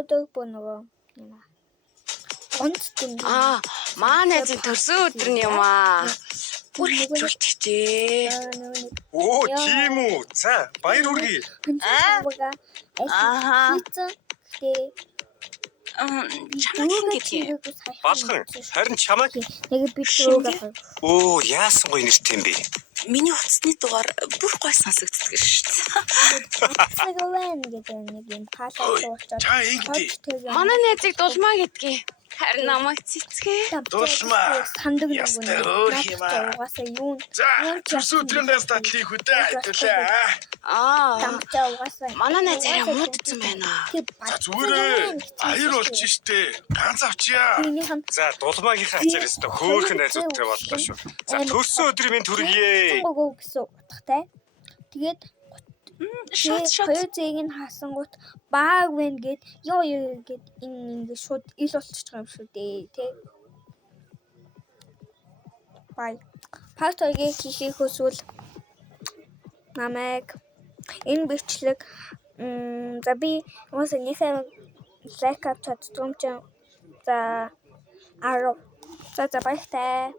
өнөөдөр бүр нөгөө гонцтой. Манай зэн төрсөн өдөр нь юм аа. Бүр хэцүүлчихжээ. Оо, тийм үү. За, баяр хүргэе. Чамд гэдэг. Балхан, харин чамайг нэг бид рүүгээ. Оо, яасан гоё нэртэй юм бэ? Миний утасны дугаар бүр гой сонсогддог шүү дээ. Цагаан гэдэг нэг юм хаалаа дуучаад. Чаа ингэдэй. Манай найзыг дулмаа гэдгийг. Харин намайг цэцгээ. Дулмаа. Сандаг Ястай өөр юм аа. Угаасаа юу. За, төрсөн өдрөөс татлыг хөдөө хэдүүлээ. Дамжаа угаасаа. Манай найз арай муудсан байна. За, зүгээрээ. Аяр болж штэ. Ганц авчия. За, дулмаагийнхаа ачаараас та хөөхөн найзуудтай боллоо шүү. За, төрсөн өдрийн минь төргийе. Гогоо гэсэн утгатай. Тэгээд Шот. хоёр зээг нь хаасангууд баг байна гэд ёо гэд энэ ингээд шууд ил болчих юм шүү дээ тий. Бай. Пасторыг хийхийг хүсвэл намайг энэ бичлэг за би уусаа нэхэ лайк авч чаддгүй юм чи за 10 за баяртай.